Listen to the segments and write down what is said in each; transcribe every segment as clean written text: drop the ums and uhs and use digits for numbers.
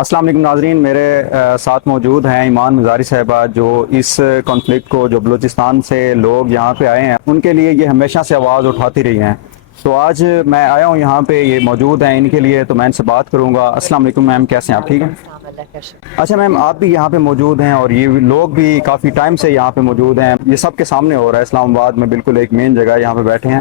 السلام علیکم ناظرین، میرے ساتھ موجود ہیں ایمان مزاری صاحبہ، جو اس کانفلکٹ کو جو بلوچستان سے لوگ یہاں پہ آئے ہیں ان کے لیے یہ ہمیشہ سے آواز اٹھاتی رہی ہیں. تو آج میں آیا ہوں یہاں پہ، یہ موجود ہیں ان کے لیے، تو میں ان سے بات کروں گا. السلام علیکم میم، کیسے ہیں آپ؟ ٹھیک ہیں؟ اچھا میم، آپ بھی یہاں پہ موجود ہیں اور یہ لوگ بھی کافی ٹائم سے یہاں پہ موجود ہیں. یہ سب کے سامنے ہو رہا ہے اسلام آباد میں، بالکل ایک مین جگہ یہاں پہ بیٹھے ہیں.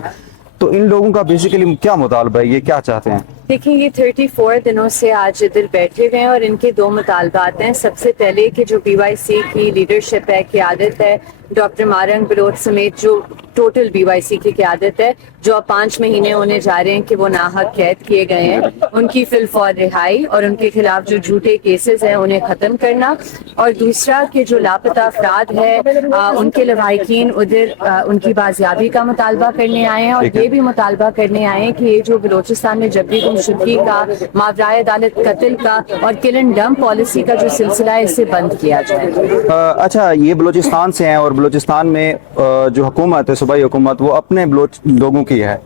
تو ان لوگوں کا بیسیکلی کیا مطالبہ ہے، یہ کیا چاہتے ہیں؟ دیکھیں، یہ 34 دنوں سے آج ادھر بیٹھے ہوئے ہیں اور ان کے دو مطالبات ہیں. سب سے پہلے کہ جو بی وائی سی کی لیڈرشپ ہے، قیادت ہے، ڈاکٹر مارنگ بلوچ سمیت جو ٹوٹل بی وائی سی کی قیادت ہے، جو اب 5 مہینے ہونے جا رہے ہیں کہ وہ ناحق قید کیے گئے ہیں، ان کی فی الفور رہائی اور ان کے خلاف جو جھوٹے کیسز ہیں انہیں ختم کرنا. اور دوسرا کہ جو لاپتہ افراد ہیں ان کے لواحقین ادھر ان کی بازیابی کا مطالبہ کرنے آئے ہیں. اور یہ بھی مطالبہ کرنے آئے ہیں کہ یہ جو بلوچستان میں جبری گمشدگی کا، ماورائے عدالت قتل کا اور کل اینڈ ڈمپ پالیسی کا جو سلسلہ ہے اسے بند کیا جائے. اچھا، یہ بلوچستان سے ہیں اور بلوچستان میں جو حکومت ہے، صوبائی حکومت، وہ اپنے بلوچ لوگوں کی ہے،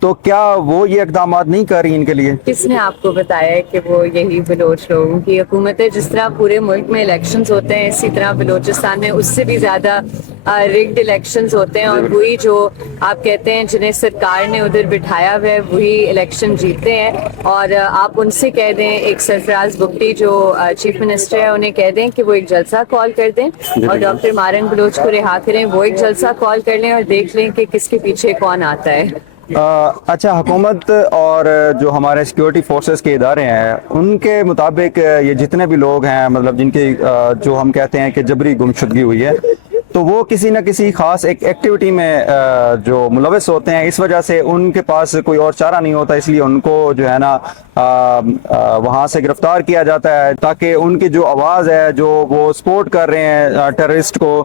تو کیا وہ یہ اقدامات نہیں کر رہی ان کے لیے؟ کس نے آپ کو بتایا ہے کہ وہ یہی بلوچ لوگوں کی حکومت ہے؟ جس طرح پورے ملک میں الیکشنز ہوتے ہیں، اسی طرح بلوچستان میں اس سے بھی زیادہ ریگڈ الیکشنز ہوتے ہیں، اور وہی جو آپ کہتے ہیں جنہیں سرکار نے ادھر بٹھایا ہوا ہے وہی الیکشن جیتے ہیں. اور آپ ان سے کہہ دیں، ایک سرفراز بگٹی جو چیف منسٹر ہے انہیں کہہ دیں کہ وہ ایک جلسہ کال کر دیں اور ڈاکٹر مارنگ بلوچ کو رہا کریں، وہ ایک جلسہ کال کر لیں اور دیکھ لیں کہ کس کے پیچھے کون آتا ہے. اچھا، حکومت اور جو ہمارے سیکیورٹی فورسز کے ادارے ہیں ان کے مطابق یہ جتنے بھی لوگ ہیں، مطلب جن کی جو ہم کہتے ہیں کہ جبری گمشدگی ہوئی ہے، تو وہ کسی نہ کسی خاص ایک ایکٹیویٹی میں جو ملوث ہوتے ہیں. اس وجہ سے ان کے پاس کوئی اور چارہ نہیں ہوتا، اس لیے ان کو جو ہے نا وہاں سے گرفتار کیا جاتا ہے، تاکہ ان کی جو آواز ہے، جو وہ سپورٹ کر رہے ہیں ٹیررسٹ کو،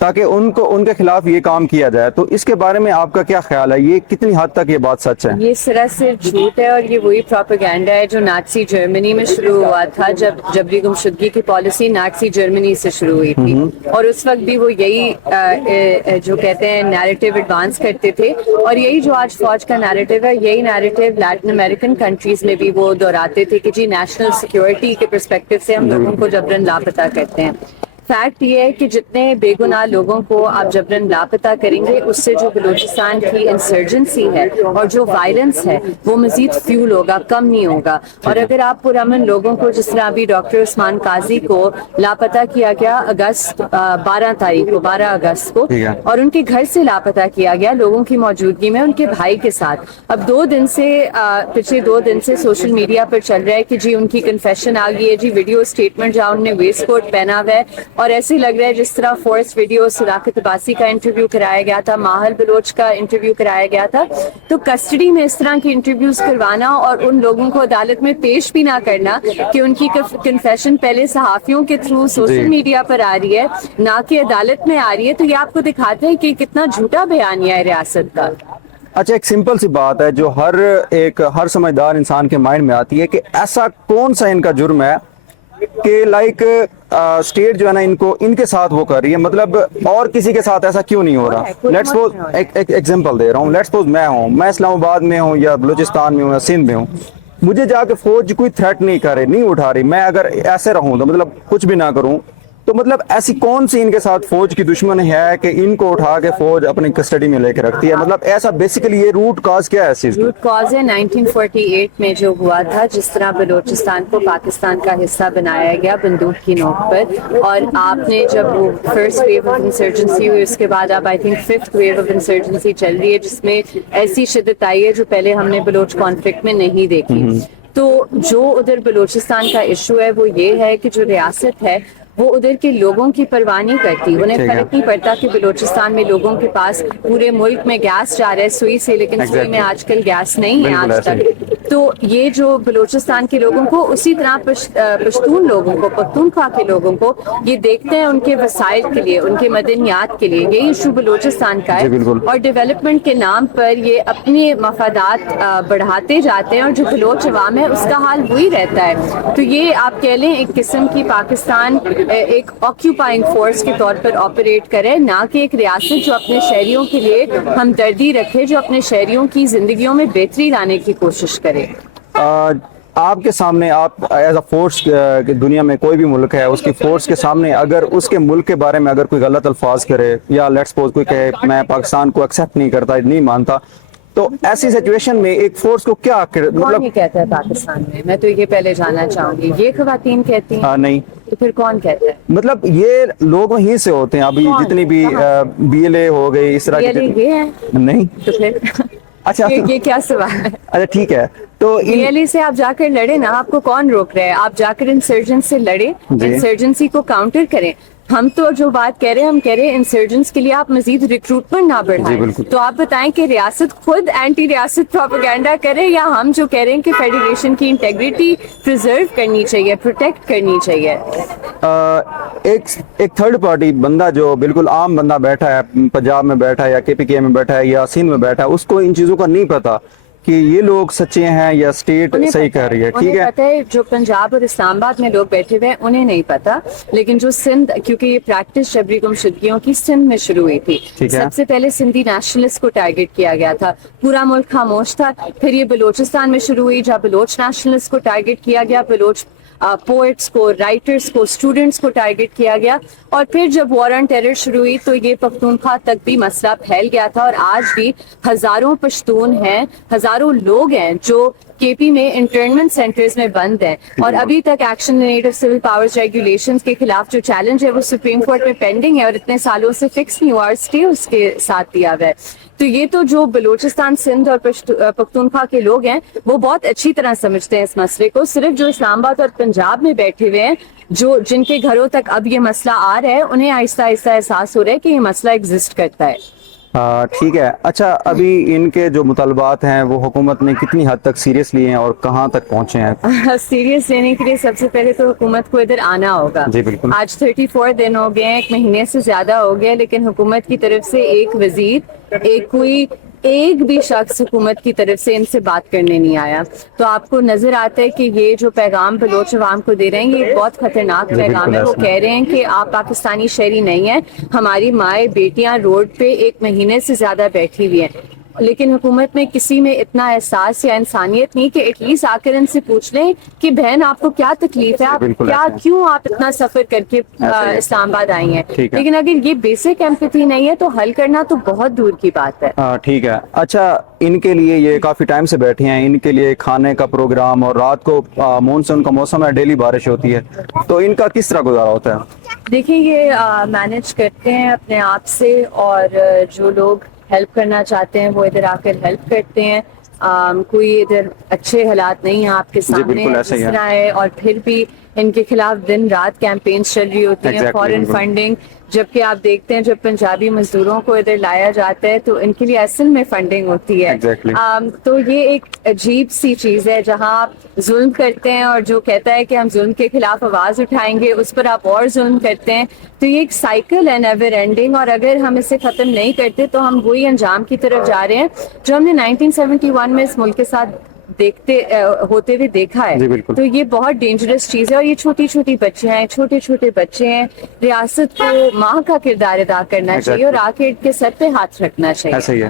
تاکہ ان کے خلاف یہ کام کیا جائے. تو اس کے بارے میں آپ کا کیا خیال ہے؟ یہ کتنی حد تک یہ بات سچ ہے؟ یہ سراسر جھوٹ ہے اور یہ وہی پروپیگنڈا ہے جو نازی جرمنی میں شروع ہوا تھا، جب جبری گمشدگی کی پالیسی نازی جرمنی سے شروع ہوئی تھی. اور اس وقت بھی وہ یہی جو کہتے ہیں نیریٹو ایڈوانس کرتے تھے، اور یہی جو آج فوج کا نیریٹو ہے، یہی نیریٹو لیٹن امریکن کنٹریز میں بھی وہ دہراتے تھے کہ جی نیشنل سیکیورٹی کے پرسپیکٹو سے ہم لوگوں کو جبرن لاپتہ کرتے ہیں. فیکٹ یہ ہے کہ جتنے بے گناہ لوگوں کو آپ جبرن لاپتہ کریں گے، اس سے جو بلوچستان کی انسرجنسی ہے اور جو وائلنس ہے وہ مزید فیول ہوگا، کم نہیں ہوگا. اور اگر آپ پرامن لوگوں کو، جس طرح ابھی ڈاکٹر عثمان قاضی کو لاپتہ کیا گیا اگست 12 اگست کو، اور ان کے گھر سے لاپتہ کیا گیا لوگوں کی موجودگی میں ان کے بھائی کے ساتھ. اب پچھلے 2 دن سے سوشل میڈیا پر چل رہا ہے کہ جی ان کی کنفیشن آ گئی ہے، جی ویڈیو اسٹیٹمنٹ جہاں انہوں نے ویسٹ کوٹ پہنا ہوا ہے، اور ایسے لگ رہا ہے جس طرح فورس ویڈیو صداقت عباسی کا انٹرویو کرایا گیا تھا، ماہل بلوچ کا انٹرویو کرایا گیا تھا. تو کسٹڈی میں اس طرح کی انٹرویوز کروانا اور ان لوگوں کو عدالت میں پیش بھی نہ کرنا کہ ان کی کنفیشن پہلے صحافیوں کے تھرو سوشل میڈیا پر آ رہی ہے، نہ کہ عدالت میں آ رہی ہے، تو یہ آپ کو دکھاتے ہیں کہ کتنا جھوٹا بیانیہ ہے ریاست کا. اچھا، ایک سمپل سی بات ہے جو ہر سمجھدار انسان کے مائنڈ میں آتی ہے کہ ایسا کون سا ان کا جرم ہے کہ لائک اسٹیٹ جو ہے نا ان کے ساتھ وہ کر رہی ہے، مطلب اور کسی کے ساتھ ایسا کیوں نہیں ہو رہا؟ لیٹس سپوز ایک ایگزامپل دے رہا ہوں، لیٹس سپوز میں اسلام آباد میں ہوں یا بلوچستان میں ہوں یا سندھ میں ہوں، مجھے جا کے فوج کوئی تھریٹ نہیں کر رہی، نہیں اٹھا رہی، میں اگر ایسے رہوں تو مطلب کچھ بھی نہ کروں، تو مطلب ایسی کون سی ان کے ساتھ فوج کی دشمن ہے کہ ان کو اٹھا کے فوج اپنی کسٹڈی میں لے کے رکھتی ہے؟ مطلب ایسا بیسیکلی یہ روٹ کاز کیا ہے اس چیز کا؟ روٹ کاز ہے 1948 میں جو ہوا تھا، جس طرح بلوچستان کو پاکستان کا حصہ بنایا گیا بندوق کی نوک پر. اور آپ نے جب وہ فرسٹ ویو آف انسرجنسی ہوئی، اس کے بعد اب I think 5th wave of insurgency چل رہی ہے، جس میں ایسی شدت آئی ہے جو پہلے ہم نے بلوچ کانفلکٹ میں نہیں دیکھی. تو جو ادھر بلوچستان کا ایشو ہے وہ یہ ہے کہ جو ریاست ہے وہ ادھر کے لوگوں کی پرواہ نہیں کرتی. انہیں فرق نہیں پڑتا کہ بلوچستان میں لوگوں کے پاس پورے ملک میں گیس جا رہا ہے سوئی سے، لیکن سوئی میں آج کل گیس نہیں ہے آج تک. تو یہ جو بلوچستان کے لوگوں کو، اسی طرح پشتون لوگوں کو، پختونخوا کے لوگوں کو یہ دیکھتے ہیں ان کے وسائل کے لیے، ان کے مدنیات کے لیے. یہی ایشو بلوچستان کا ہے، اور ڈیولپمنٹ کے نام پر یہ اپنے مفادات بڑھاتے جاتے ہیں، اور جو بلوچ عوام ہے اس کا حال وہی رہتا ہے. تو یہ آپ کہہ لیں ایک قسم کی پاکستان ایک آکیوپائنگ فورس کے طور پر آپریٹ کرے، نہ کہ ایک ریاست جو اپنے شہریوں کے لیے ہمدردی رکھے، جو اپنے شہریوں کی زندگیوں میں بہتری لانے کی کوشش کرے. آپ کے سامنے آپ ایز اے فورس دنیا میں کوئی بھی ملک ہے اس کی فورس کے سامنے اگر اس کے ملک کے بارے میں اگر کوئی غلط الفاظ کرے یا لیٹس سپوز کوئی کہے میں پاکستان کو ایکسیپٹ نہیں کرتا نہیں مانتا تو ایسی سچویشن میں ایک فورس کو کیا کون مطلب یہ کہتا ہے پاکستان میں تو یہ پہلے جاننا چاہوں گی یہ خواتین کہتی ہیں نہیں تو پھر کون کہتا ہے مطلب یہ لوگ وہیں سے ہوتے ہیں ابھی کون؟ جتنی بھی بی ایل اے ہو گئی اس طرح کی یہ ہے نہیں تو پھر اچھا یہ کیا سوال ہے اچھا ٹھیک ہے تو بی ایل ای سے آپ جا کر لڑے نا آپ کو کون روک رہے ہیں آپ جا کر انسرجنس سے لڑے جی۔ انسرجنسی کو کاؤنٹر کریں ہم تو جو بات کہہ رہے ہیں ہم کہہ رہے ہیں انسرجنس کے لیے آپ مزید ریکروٹمنٹ نہ جی، بڑھائیں بالکل۔ تو آپ بتائیں کہ ریاست خود اینٹی ریاست پروپیگنڈا کرے یا ہم جو کہہ رہے ہیں کہ فیڈریشن کی انٹیگریٹی پریزرو کرنی چاہیے پروٹیکٹ کرنی چاہیے ایک تھرڈ پارٹی بندہ جو بالکل عام بندہ بیٹھا ہے پنجاب میں بیٹھا ہے یا کے پی کے میں بیٹھا ہے یا سندھ میں بیٹھا ہے اس کو ان چیزوں کا نہیں پتا کہ یہ لوگ سچے ہیں یا اسٹیٹ صحیح کہہ رہی ہے ٹھیک ہے پتہ ہے جو پنجاب اور اسلام آباد میں لوگ بیٹھے ہوئے ہیں انہیں نہیں پتا لیکن جو سندھ کیونکہ یہ پریکٹس جبری گمشدگیوں کی سندھ میں شروع ہوئی تھی ٹھیک ہے۔ سب سے پہلے سندھی نیشنلسٹ کو ٹارگٹ کیا گیا تھا پورا ملک خاموش تھا پھر یہ بلوچستان میں شروع ہوئی جہاں بلوچ نیشنلسٹ کو ٹارگٹ کیا گیا بلوچ پوئٹس کو رائٹرز کو اسٹوڈنٹس کو ٹارگٹ کیا گیا اور پھر جب وار آن ٹیرر شروع ہوئی تو یہ پختونخوا تک بھی مسئلہ پھیل گیا تھا اور آج بھی ہزاروں پشتون ہیں ہزاروں لوگ ہیں جو کے پی میں انٹرنمنٹ سینٹرز میں بند ہیں اور ابھی تک ایکشن نیٹو سول پاورز ریگولیشنز کے خلاف جو چیلنج ہے وہ سپریم کورٹ میں پینڈنگ ہے اور اتنے سالوں سے فکس نہیں ہوا اور اسٹے اس کے ساتھ دیا ہوا ہے تو یہ تو جو بلوچستان سندھ اور پختونخوا کے لوگ ہیں وہ بہت اچھی طرح سمجھتے ہیں اس مسئلے کو صرف جو اسلام آباد اور پنجاب میں بیٹھے ہوئے ہیں جن کے گھروں تک اب یہ مسئلہ آ رہا ہے انہیں آہستہ آہستہ احساس ہو رہا ہے کہ یہ مسئلہ ایگزسٹ کرتا ہے ٹھیک ہے اچھا ابھی ان کے جو مطالبات ہیں وہ حکومت نے کتنی حد تک سیریس لیے ہیں اور کہاں تک پہنچے ہیں سیریس لینے کے لیے سب سے پہلے تو حکومت کو ادھر آنا ہوگا جی بالکل آج 34 دن ہو گئے ہیں ایک مہینے سے زیادہ ہو گیا لیکن حکومت کی طرف سے ایک وزیر ایک بھی شخص حکومت کی طرف سے ان سے بات کرنے نہیں آیا تو آپ کو نظر آتا ہے کہ یہ جو پیغام بلوچ عوام کو دے رہے ہیں یہ بہت خطرناک پیغام ہے وہ کہہ رہے ہیں کہ آپ پاکستانی شہری نہیں ہیں ہماری مائیں بیٹیاں روڈ پہ ایک مہینے سے زیادہ بیٹھی ہوئی ہیں لیکن حکومت میں کسی میں اتنا احساس یا انسانیت نہیں کہ ایٹ لیسٹ آ کر ان سے پوچھ لیں کہ بہن آپ کو کیا تکلیف ہے آپ کیوں آپ اتنا سفر کر کے اسلام آباد آئی ہیں لیکن اگر یہ بیسک ایمپتھی نہیں ہے تو حل کرنا تو بہت دور کی بات ہے ٹھیک ہے اچھا ان کے لیے یہ کافی ٹائم سے بیٹھے ہیں ان کے لیے کھانے کا پروگرام اور رات کو مونسون کا موسم ہے ڈیلی بارش ہوتی ہے تو ان کا کس طرح گزارا ہوتا ہے دیکھیں یہ مینج کرتے ہیں اپنے آپ سے اور جو لوگ ہیلپ کرنا چاہتے ہیں وہ ادھر آ کر ہیلپ کرتے ہیں کوئی ادھر اچھے حالات نہیں ہیں آپ کے سامنے جس طرح ہے اور پھر بھی ان کے خلاف دن رات کیمپینز چل رہی ہوتی ہیں فارن فنڈنگ جبکہ آپ دیکھتے ہیں جب پنجابی مزدوروں کو ادھر لایا جاتا ہے تو ان کے لیے اصل میں فنڈنگ ہوتی ہے تو یہ ایک عجیب سی چیز ہے جہاں آپ ظلم کرتے ہیں اور جو کہتا ہے کہ ہم ظلم کے خلاف آواز اٹھائیں گے اس پر آپ اور ظلم کرتے ہیں تو یہ ایک سائیکل ہے نیور اینڈنگ اور اگر ہم اسے ختم نہیں کرتے تو ہم وہی انجام کی طرف جا رہے ہیں جو ہم نے 1971 میں اس ملک کے ساتھ ہوتے ہوئے دیکھا ہے تو یہ بہت ڈینجرس چیز ہے اور یہ چھوٹی چھوٹی بچیاں ہیں چھوٹے چھوٹے بچے ہیں ریاست کو ماں کا کردار ادا کرنا چاہیے اور آ کے ان کے سر پہ ہاتھ رکھنا چاہیے